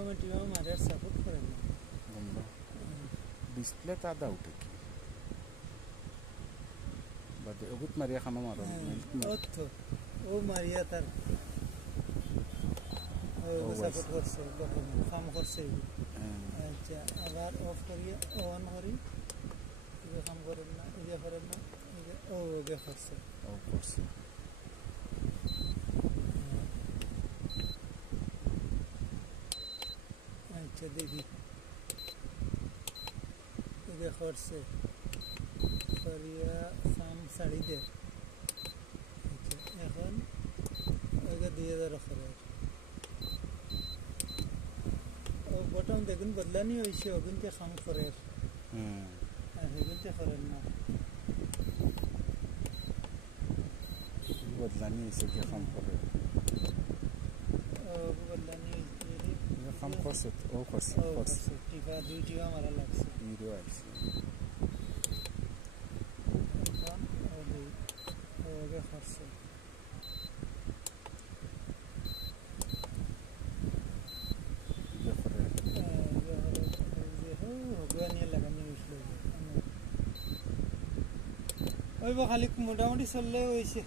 কমিটি আমাদের সাপোর্ট করে না ডিসপ্লে তা দাও ঠিক বাদে ওগুত মারিয়া খামা মারো ও মারিয়া তার সাপোর্ট করছে কাম করছে আচ্ছা আবার অফ করিয়া অন করি এটা কাম করেন না এটা করেন না ও ওকে করছে ও করছে আচ্ছা দেখি এটা করছে করিয়া কাম ছাড়ি দে আচ্ছা এখন ওকে 2000 করে ও বটন দেখুন বদলানি হয়েছে ওগুনতে কাম করে আর এগুনতে করেন না বদলানি হয়েছে কি কাম করে ও বদলানি কাম করছে ও করছে টিকা দুই টিকা মারা লাগছে ভিডিও আছে ওকে করছে ওই খালি মোটামুটি চললে হয়েছে